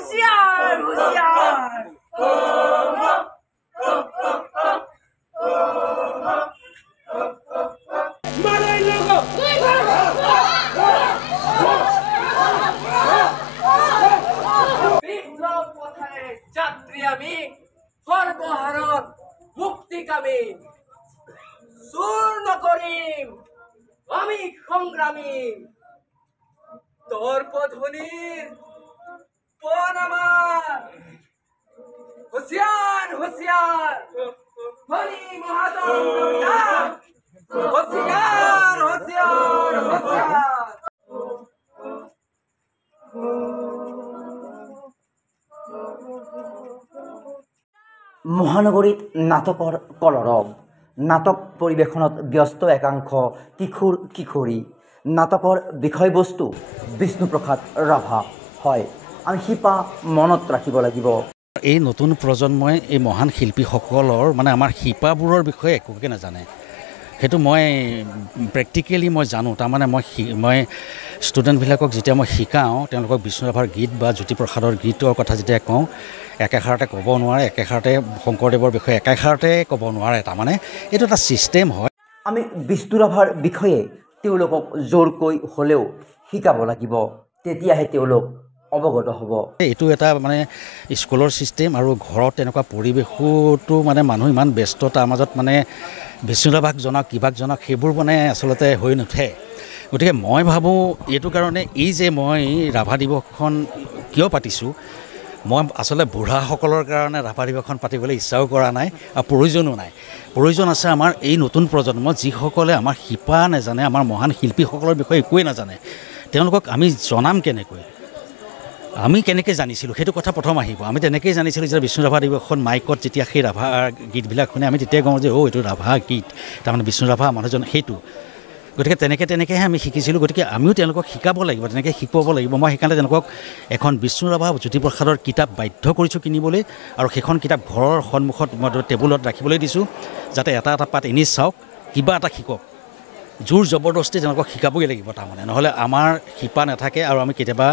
होशियार होशियार বিপ্লব পথে যাত্রী আমি সর্বহারত মুক্তিকামী চূর্ণ করিম আমি সংগ্রামী দর্পধ্বনির পণ আমার होशियार होशियार हरि महादान होशियार होशियार होशियार মহানগৰীত নাটকৰ কলৰৱ নাটক পৰিৱেশনত ব্যস্ত একাংশ কিশোৰ কিশোৰী নাটকৰ বিষয়বস্তু বিষ্ণুপ্ৰসাদ ৰাভা হয় আমি শিপা মনত ৰাখিব লাগিব এই নতুন প্ৰজন্মই এই মহান শিল্পীসকলৰ মানে আমাৰ শিপাবোৰৰ বিষয়ে একোকে নাজানে সেইটো মই প্ৰেক্টিকেলি মই জানো তাৰমানে মই ষ্টুডেণ্টবিলাকক যেতিয়া মই শিকাওঁ তেওঁলোকক বিষ্ণু ৰাভাৰ গীত বা জ্যোতিপ্ৰসাদৰ গীতৰ কথা যেতিয়া কওঁ একেষাৰতে ক'ব নোৱাৰে একেষাৰতে শংকৰদেৱৰ বিষয়ে একেষাৰতে ক'ব নোৱাৰে তাৰমানে এইটো এটা ছিষ্টেম হয় আমি বিষ্ণু ৰাভাৰ বিষয়ে তেওঁলোকক জোৰকৈ হ'লেও শিকাব লাগিব তেতিয়াহে তেওঁলোক অৱগত হ'ব এইটো এটা মানে স্কুলৰ ছিষ্টেম আৰু ঘৰত তেনেকুৱা পৰিৱেশতো মানে মানুহ ইমান ব্যস্ততাৰ মাজত মানে বিষ্ণু ৰাভাক জনাওক কিবাক জনাওক সেইবোৰ মানে আচলতে হৈ নুঠে গতিকে মই ভাবোঁ এইটো কাৰণে এই যে মই ৰাভা দিৱসখন কিয় পাতিছোঁ মই আচলতে বুঢ়াসকলৰ কাৰণে ৰাভা দিৱসখন পাতিবলৈ ইচ্ছাও কৰা নাই আৰু প্ৰয়োজনো নাই প্ৰয়োজন আছে আমাৰ এই নতুন প্ৰজন্ম যিসকলে আমাৰ শিপা নাজানে আমাৰ মহান শিল্পীসকলৰ বিষয়ে একোৱেই নাজানে তেওঁলোকক আমি জনাম কেনেকৈ আমি কেনেকৈ জানিছিলোঁ সেইটো কথা প্ৰথম আহিব আমি তেনেকৈয়ে জানিছিলোঁ যে বিষ্ণু ৰাভা দিৱসখন মাইকত যেতিয়া সেই ৰাভা গীতবিলাক শুনে আমি তেতিয়াই কওঁ যে এইটো ৰাভা গীত তাৰমানে বিষ্ণু ৰাভা মানুহজন সেইটো গতিকে তেনেকৈহে আমি শিকিছিলোঁ গতিকে আমিও তেওঁলোকক শিকাব লাগিব তেনেকৈ শিকাব লাগিব মই সেইকাৰণে তেওঁলোকক এখন বিষ্ণু ৰাভা জ্যোতিপ্ৰসাদৰ কিতাপ বাধ্য কৰিছোঁ কিনিবলৈ আৰু সেইখন কিতাপ ঘৰৰ সন্মুখত মই টেবুলত ৰাখিবলৈ দিছোঁ যাতে এটা এটা পাত এনেই চাওক কিবা এটা শিকক জোৰ জবৰদস্তি তেওঁলোকক শিকাবই লাগিব তাৰমানে নহ'লে আমাৰ শিপা নাথাকে আৰু আমি কেতিয়াবা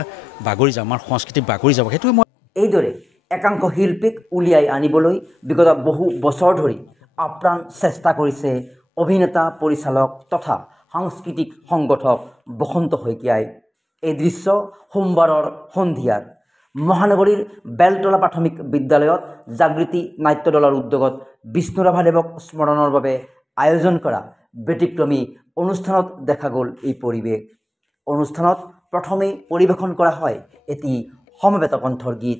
বাগৰি যাম আমাৰ সংস্কৃতি বাগৰি যাব সেইটোৱে মই এইদৰে একাংশ শিল্পীক উলিয়াই আনিবলৈ বিগত বহু বছৰ ধৰি আপ্ৰাণ চেষ্টা কৰিছে অভিনেতা পৰিচালক তথা সাংস্কৃতিক সংগঠক বসন্ত শইকীয়াই এই দৃশ্য সোমবাৰৰ সন্ধিয়াৰ মহানগৰীৰ বেলতলা প্ৰাথমিক বিদ্যালয়ত জাগৃতি নাট্য দলৰ উদ্যোগত বিষ্ণু ৰাভা দেৱক স্মৰণৰ বাবে আয়োজন কৰা ব্যতিক্ৰমী অনুষ্ঠানত দেখা গ'ল এই পৰিৱেশ অনুষ্ঠানত প্ৰথমেই পৰিৱেশন কৰা হয় এটি সমবেত কণ্ঠৰ গীত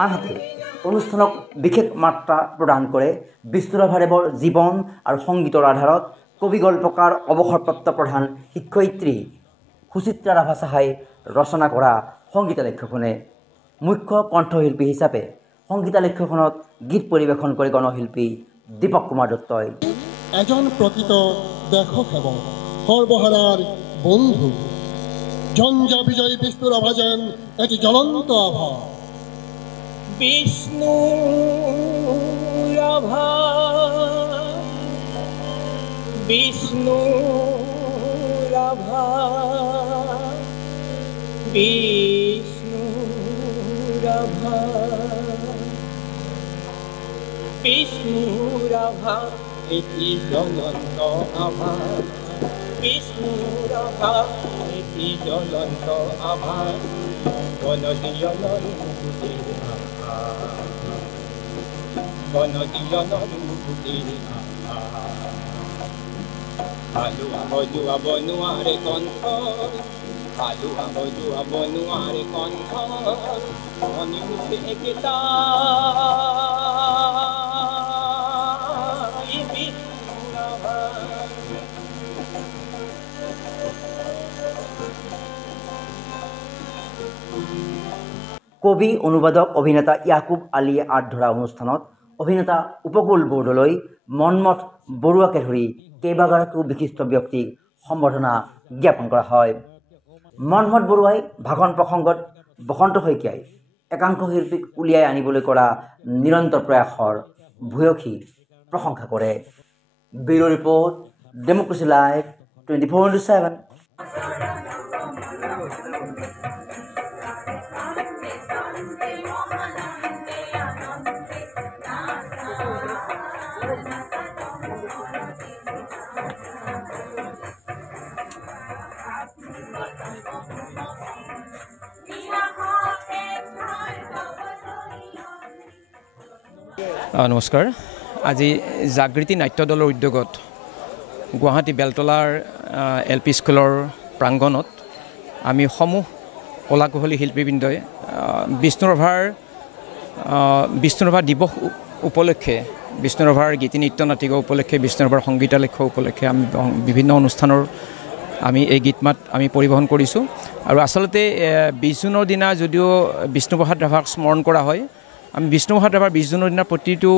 আনহাতে অনুষ্ঠানক বিশেষ মাত্ৰা প্ৰদান কৰে বিষ্ণু ৰাভা দেৱৰ জীৱন আৰু সংগীতৰ আধাৰত কবি গল্পকাৰ অৱসৰপ্ৰাপ্ত প্ৰধান শিক্ষয়িত্ৰী সুচিত্ৰা ৰাভা সাহাই ৰচনা কৰা সংগীতালক্ষ্যখনে মুখ্য কণ্ঠশিল্পী হিচাপে সংগীতালক্ষ্যখনত গীত পৰিৱেশন কৰে গণশিল্পী দীপক কুমাৰ দত্তই এজন প্ৰকৃত দেশসেৱক সৰ্বহাৰাৰ বন্ধু জঞ্জা বিজয়ী বিষ্ণু ৰাভা যেন এটি জ্বলন্ত আভা বিষ্ণু রাভা বিষ্ণু রাভা বিষ্ণু রাভা বিষ্ণু রাভা এটি জ্বলন্ত আভা বিষ্ণু রাভা এটি জ্বলন্ত আভা গণজীবনৰ মুক্তিৰ আভা গণজীবনৰ মুক্তিৰ আভা হালোৱা বজোৱাব নোৱাৰে কণ্ঠ হালোৱা বজোৱাব নোৱাৰে কণ্ঠ বাণী হৈছে একেটা কবি অনুবাদক অভিনেতা ইয়াকুব আলীয়ে আঁত ধৰা অনুষ্ঠানত অভিনেতা উপকূল বৰদলৈ মন্মথ বৰুৱাকে ধৰি কেইবাগৰাকীও বিশিষ্ট ব্যক্তিক সম্বৰ্ধনা জ্ঞাপন কৰা হয়। মন্মথ বৰুৱাই ভাষণ প্ৰসংগত বসন্ত শইকীয়াই একাংশ শিল্পীক উলিয়াই আনিবলৈ কৰা নিৰন্তৰ প্ৰয়াসৰ ভূয়সী প্ৰশংসা কৰে। Bureau' report, democracy live 24/7। নমস্কাৰ। আজি জাগৃতি নাট্য দলৰ উদ্যোগত গুৱাহাটী বেলতলাৰ LP স্কুলৰ প্ৰাংগণত আমি সমূহ কলাকুশলী শিল্পীবৃন্দই বিষ্ণুৰাভা দিৱস উপলক্ষে, বিষ্ণুৰাভাৰ গীতি নৃত্য নাটিকা উপলক্ষে, বিষ্ণুৰাভাৰ সংগীতালক্ষ্য উপলক্ষে আমি বিভিন্ন অনুষ্ঠানৰ আমি এই গীত মাত আমি পৰিবহণ কৰিছোঁ। আৰু আচলতে 20 জুনৰ দিনা যদিও বিষ্ণুপ্ৰসাদ ৰাভাক স্মৰণ কৰা হয়, আমি বিষ্ণুপ্ৰসাদ ৰাভাৰ 20 জুনৰ দিনা প্ৰতিটো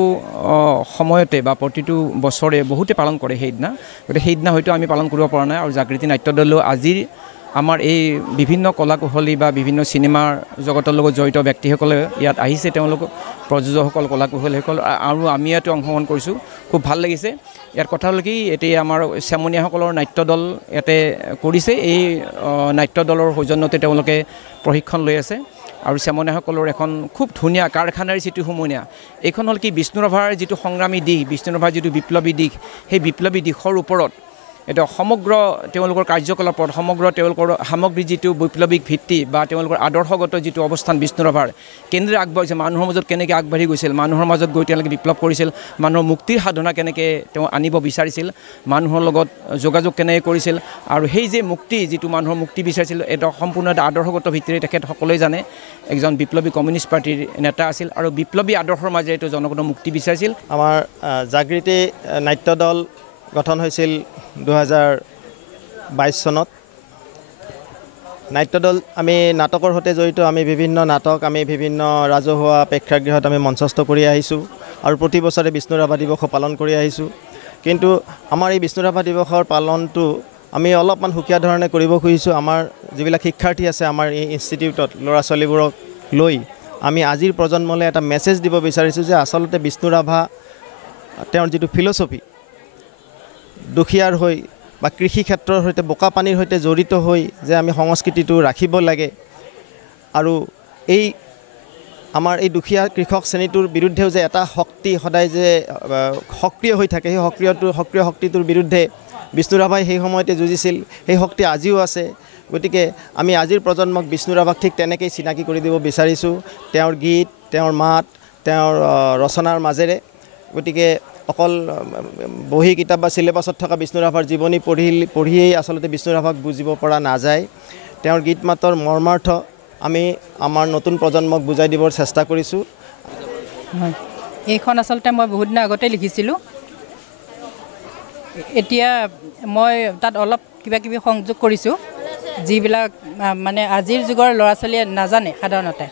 সময়তে বা প্ৰতিটো বছৰে বহুতে পালন কৰে সেইদিনা। গতিকে সেইদিনা হয়তো আমি পালন কৰিব পৰা নাই। আৰু জাগৃতি নাট্য দলেও আজিৰ আমাৰ এই বিভিন্ন কলাকুশলী বা বিভিন্ন চিনেমাৰ জগতৰ লগত জড়িত ব্যক্তিসকলে ইয়াত আহিছে, তেওঁলোক প্ৰযোজকসকল, কলাকুশলীসকল, আৰু আমি ইয়াতো অংশগ্ৰহণ কৰিছোঁ। খুব ভাল লাগিছে। ইয়াৰ কথা হ'ল কি, এতিয়া আমাৰ চেমনীয়াসকলৰ নাট্য দল ইয়াতে কৰিছে। এই নাট্য দলৰ সৌজন্যতে তেওঁলোকে প্ৰশিক্ষণ লৈ আছে। আৰু চেমনীয়াসকলৰ এখন খুব ধুনীয়া কাৰখানাৰ যিটো সমনীয়া, এইখন হ'ল কি বিষ্ণুৰাভাৰ যিটো সংগ্ৰামী দিশ, বিষ্ণুৰাভাৰ যিটো বিপ্লৱী দিশ, সেই বিপ্লৱী দিশৰ ওপৰত এটা সমগ্ৰ তেওঁলোকৰ কাৰ্যকলাপত, সমগ্ৰ তেওঁলোকৰ সামগ্ৰী যিটো বৈপ্লৱিক ভিত্তি বা তেওঁলোকৰ আদৰ্শগত যিটো অৱস্থান বিষ্ণুৰাভাৰ কেনেদৰে আগবাঢ়িছে, মানুহৰ মাজত কেনেকৈ আগবাঢ়ি গৈছিল, মানুহৰ মাজত গৈ তেওঁলোকে বিপ্লৱ কৰিছিল, মানুহৰ মুক্তিৰ সাধনা কেনেকৈ তেওঁ আনিব বিচাৰিছিল, মানুহৰ লগত যোগাযোগ কেনেকৈ কৰিছিল, আৰু সেই যে মুক্তি, যিটো মানুহৰ মুক্তি বিচাৰিছিল, এটা সম্পূৰ্ণ এটা আদৰ্শগত ভিত্তিৰে তেখেত সকলোৱে জানে এজন বিপ্লৱী কমিউনিষ্ট পাৰ্টিৰ নেতা আছিল আৰু বিপ্লৱী আদৰ্শৰ মাজেৰে তেওঁ জনগণৰ মুক্তি বিচাৰিছিল। আমাৰ জাগৃতি নাট্য দল গঠন হৈছিল 2022 চনত। নাট্য দল আমি নাটকৰ সৈতে জড়িত, আমি বিভিন্ন নাটক আমি বিভিন্ন ৰাজহুৱা প্ৰেক্ষাগৃহত আমি মঞ্চস্থ কৰি আহিছোঁ আৰু প্ৰতি বছৰে বিষ্ণুৰাভা দিৱসো পালন কৰি আহিছোঁ। কিন্তু আমাৰ এই বিষ্ণুৰাভা দিৱসৰ পালনটো আমি অলপমান সুকীয়া ধৰণে কৰিব খুজিছোঁ। আমাৰ যিবিলাক শিক্ষাৰ্থী আছে আমাৰ এই ইনষ্টিটিউটত, ল'ৰা ছোৱালীবোৰক লৈ আমি আজিৰ প্ৰজন্মলৈ এটা মেছেজ দিব বিচাৰিছোঁ যে আচলতে বিষ্ণুৰাভা তেওঁৰ যিটো ফিলচফি, দুখীয়াৰ হৈ বা কৃষি ক্ষেত্ৰৰ সৈতে, বোকা পানীৰ সৈতে জড়িত হৈ যে আমি সংস্কৃতিটো ৰাখিব লাগে, আৰু এই আমাৰ এই দুখীয়া কৃষক শ্ৰেণীটোৰ বিৰুদ্ধেও যে এটা শক্তি সদায় যে সক্ৰিয় হৈ থাকে, সেই সক্ৰিয় শক্তিটোৰ বিৰুদ্ধে বিষ্ণুৰাভাই সেই সময়তে যুঁজিছিল, সেই শক্তি আজিও আছে। গতিকে আমি আজিৰ প্ৰজন্মক বিষ্ণুৰাভাক ঠিক তেনেকৈ চিনাকি কৰি দিব বিচাৰিছোঁ, তেওঁৰ গীত, তেওঁৰ মাত, তেওঁৰ ৰচনাৰ মাজেৰে। গতিকে অকল বহি কিতাপ বা চিলেবাছত থকা বিষ্ণুৰাভাৰ জীৱনী পঢ়িয়েই আচলতে বিষ্ণুৰাভাক বুজিব পৰা নাযায়। তেওঁৰ গীত মাতৰ মৰ্মাৰ্থ আমি আমাৰ নতুন প্ৰজন্মক বুজাই দিবৰ চেষ্টা কৰিছোঁ। হয়, এইখন আচলতে মই বহুত দিনৰ আগতে লিখিছিলোঁ। এতিয়া মই তাত অলপ কিবা কিবি সংযোগ কৰিছোঁ, যিবিলাক মানে আজিৰ যুগৰ ল'ৰা ছোৱালীয়ে নাজানে সাধাৰণতে,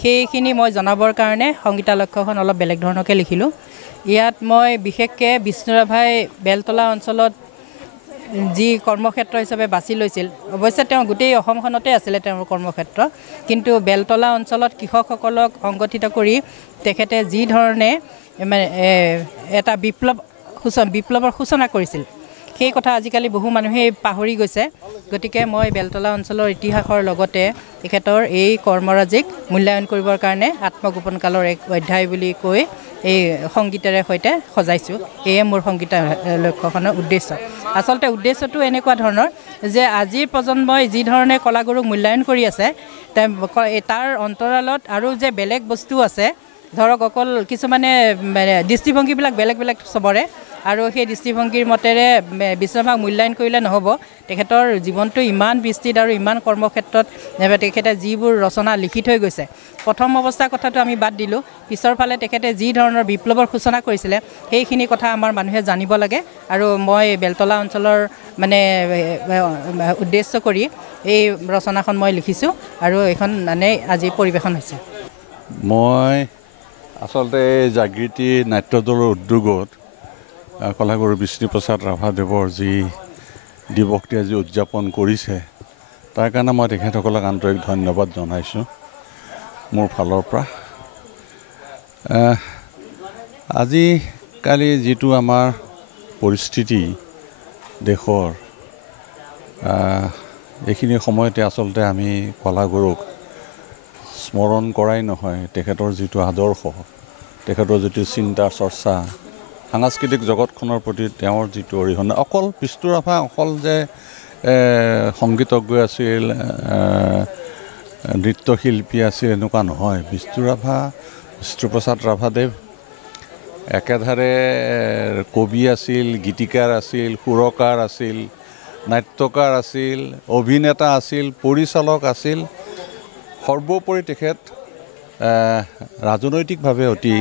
সেইখিনি মই জনাবৰ কাৰণে সংগীতালক্ষ্যখন অলপ বেলেগ ধৰণকৈ লিখিলোঁ। ইয়াত মই বিশেষকৈ বিষ্ণুৰাভাই বেলতলা অঞ্চলত যি কৰ্মক্ষেত্ৰ হিচাপে বাছি লৈছিল, অৱশ্যে তেওঁ গোটেই অসমখনতে আছিলে তেওঁৰ কৰ্মক্ষেত্ৰ, কিন্তু বেলতলা অঞ্চলত কৃষকসকলক সংগঠিত কৰি তেখেতে যি ধৰণে মানে এটা বিপ্লৱৰ সূচনা কৰিছিল, সেই কথা আজিকালি বহু মানুহেই পাহৰি গৈছে। গতিকে মই বেলতলা অঞ্চলৰ ইতিহাসৰ লগতে তেখেতৰ এই কৰ্মৰাজিক মূল্যায়ন কৰিবৰ কাৰণে আত্মগোপন কালৰ এক অধ্যায় বুলি কৈ এই সংগীতেৰে সৈতে সজাইছোঁ। এয়ে মোৰ সংগীতালক্ষ্যখনৰ উদ্দেশ্য। আচলতে উদ্দেশ্যটো এনেকুৱা ধৰণৰ যে আজিৰ প্ৰজন্মই যি ধৰণে কলাগুৰুক মূল্যায়ন কৰি আছে, তাৰ অন্তৰালত আৰু যে বেলেগ বস্তু আছে, ধৰক অকল কিছুমানে দৃষ্টিভংগীবিলাক বেলেগ বেলেগ চবৰে, আৰু সেই দৃষ্টিভংগীৰ মতেৰে বিষ্ণুৰাভাক মূল্যায়ন কৰিলে নহ'ব। তেখেতৰ জীৱনটো ইমান বিস্তৃত আৰু ইমান কৰ্মক্ষেত্ৰত তেখেতে যিবোৰ ৰচনা লিখি থৈ গৈছে, প্ৰথম অৱস্থাৰ কথাটো আমি বাদ দিলোঁ, পিছৰ ফালে তেখেতে যি ধৰণৰ বিপ্লৱৰ সূচনা কৰিছিলে সেইখিনি কথা আমাৰ মানুহে জানিব লাগে। আৰু মই বেলতলা অঞ্চলৰ মানে উদ্দেশ্য কৰি এই ৰচনাখন মই লিখিছোঁ আৰু এইখন মানে আজি পৰিৱেশন হৈছে। মই আচলতে জাগৃতি নাট্যদলৰ উদ্যোগত কলাগুৰু বিষ্ণুপ্ৰসাদ ৰাভাদেৱৰ যি দিৱসটি আজি উদযাপন কৰিছে, তাৰ কাৰণে মই তেখেতসকলক আন্তৰিক ধন্যবাদ জনাইছোঁ মোৰ ফালৰ পৰা। আজিকালি যিটো আমাৰ পৰিস্থিতি দেশৰ, এইখিনি সময়তে আচলতে আমি কলাগুৰুক স্মৰণ কৰাই নহয়, তেখেতৰ যিটো আদৰ্শ, তেখেতৰ যিটো চিন্তা চৰ্চা, সাংস্কৃতিক জগতখনৰ প্ৰতি তেওঁৰ যিটো অৰিহণা, অকল বিষ্ণুৰাভা অকল যে সংগীতজ্ঞ আছিল, নৃত্যশিল্পী আছিল এনেকুৱা নহয়। বিষ্ণুপ্ৰসাদ ৰাভাদেৱ একেধাৰে কবি আছিল, গীতিকাৰ আছিল, সুৰকাৰ আছিল, নাট্যকাৰ আছিল, অভিনেতা আছিল, পৰিচালক আছিল। সৰ্বোপৰি তেখেত ৰাজনৈতিকভাৱে অতি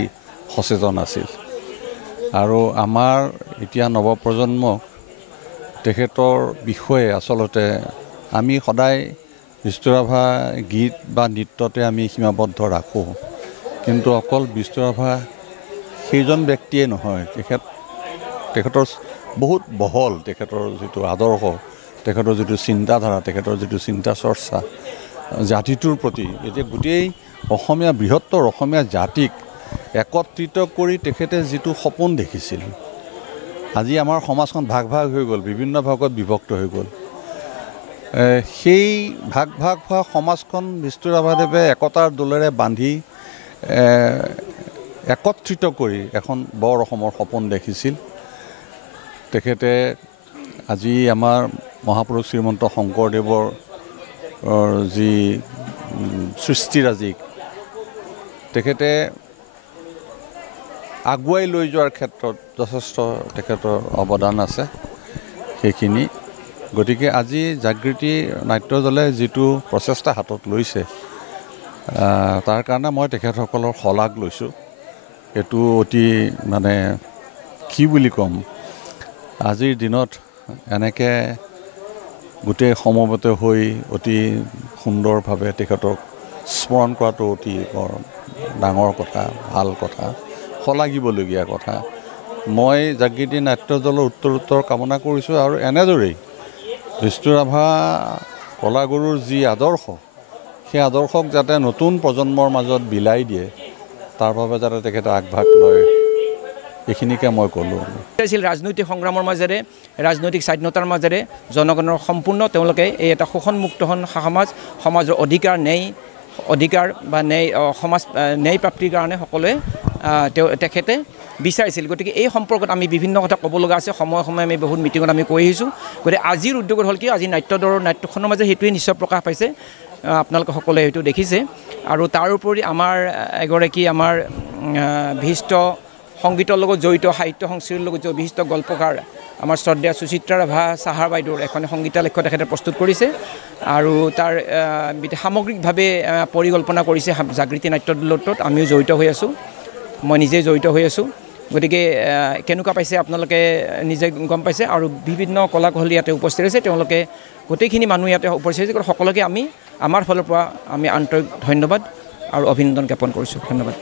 সচেতন আছিল। আৰু আমাৰ এতিয়া নৱপ্ৰজন্মক তেখেতৰ বিষয়ে আচলতে আমি সদায় বিষ্ণুৰাভা গীত বা নৃত্যতে আমি সীমাবদ্ধ ৰাখোঁ, কিন্তু অকল বিষ্ণুৰাভা সেইজন ব্যক্তিয়ে নহয়, তেখেতৰ বহুত বহল তেখেতৰ যিটো আদৰ্শ, তেখেতৰ যিটো চিন্তাধাৰা, তেখেতৰ যিটো চিন্তা চৰ্চা জাতিটোৰ প্ৰতি। এতিয়া গোটেই বৃহত্তৰ অসমীয়া জাতিক একত্ৰিত কৰি তেখেতে যিটো সপোন দেখিছিল, আজি আমাৰ সমাজখন ভাগ ভাগ হৈ গ'ল, বিভিন্ন ভাগত বিভক্ত হৈ গ'ল। সেই ভাগ হোৱা সমাজখন বিষ্ণুৰাভাদেৱে একতাৰ দোলেৰে বান্ধি একত্ৰিত কৰি এখন বৰ অসমৰ সপোন দেখিছিল। তেখেতে আজি আমাৰ মহাপুৰুষ শ্ৰীমন্ত শংকৰদেৱৰ যি সৃষ্টিৰাজিক তেখেতে আগুৱাই লৈ যোৱাৰ ক্ষেত্ৰত যথেষ্ট তেখেতৰ অৱদান আছে সেইখিনি। গতিকে আজি জাগৃতি নাট্যদলে যিটো প্ৰচেষ্টা হাতত লৈছে, তাৰ কাৰণে মই তেখেতসকলৰ শলাগ লৈছোঁ। এইটো অতি মানে কি বুলি ক'ম, আজিৰ দিনত এনেকৈ গোটেই সমবেত হৈ অতি সুন্দৰভাৱে তেখেতক স্মৰণ কৰাটো অতি বৰ ডাঙৰ কথা, ভাল কথা, শলাগিবলগীয়া কথা। মই জাগৃতি নাট্যদলৰ উত্তৰোত্তৰ কামনা কৰিছোঁ। আৰু এনেদৰেই বিষ্ণুৰাভা কলাগুৰুৰ যি আদৰ্শ, সেই আদৰ্শক যাতে নতুন প্ৰজন্মৰ মাজত বিলাই দিয়ে, তাৰ বাবে যাতে তেখেতে আগভাগ লয়, এইখিনিকে মই ক'লোঁ। আছিল ৰাজনৈতিক সংগ্ৰামৰ মাজেৰে, ৰাজনৈতিক স্বাধীনতাৰ মাজেৰে জনগণৰ সম্পূৰ্ণ তেওঁলোকে এই এটা শোষণমুক্ত সমাজৰ অধিকাৰ বা ন্যায় প্ৰাপ্তিৰ কাৰণে সকলোৱে তেখেতে বিচাৰিছিল। গতিকে এই সম্পৰ্কত আমি বিভিন্ন কথা ক'ব লগা আছে, সময়ে আমি বহুত মিটিঙত আমি কৈ আহিছোঁ। গতিকে আজিৰ উদ্যোগত হ'ল কি, আজি নাট্যখনৰ মাজে সেইটোৱে নিশ্চয় প্ৰকাশ পাইছে, আপোনালোকে সকলোৱে সেইটো দেখিছে। আৰু তাৰোপৰি আমাৰ এগৰাকী আমাৰ বিশিষ্ট সংগীতৰ লগত জড়িত, সাহিত্য সংস্কৃতিৰ লগত জড়িত বিশিষ্ট গল্পকাৰ আমাৰ শ্ৰদ্ধেয় সুচিত্ৰা ৰাভা চাহাৰ বাইদেউৰ এখন সংগীতালক্ষ্য তেখেতে প্ৰস্তুত কৰিছে। আৰু তাৰ সামগ্ৰিকভাৱে পৰিকল্পনা কৰিছে জাগৃতি নাট্যদলত। আমিও জড়িত হৈ আছোঁ, মই নিজেই জড়িত হৈ আছোঁ। গতিকে কেনেকুৱা পাইছে আপোনালোকে নিজে গম পাইছে। আৰু বিভিন্ন কলাকৌশলী ইয়াতে উপস্থিত আছে, তেওঁলোকে গোটেইখিনি মানুহ ইয়াতে উপস্থিত আছে। সকলোকে আমাৰ ফালৰ পৰা আমি আন্তৰিক ধন্যবাদ আৰু অভিনন্দন জ্ঞাপন কৰিছোঁ। ধন্যবাদ।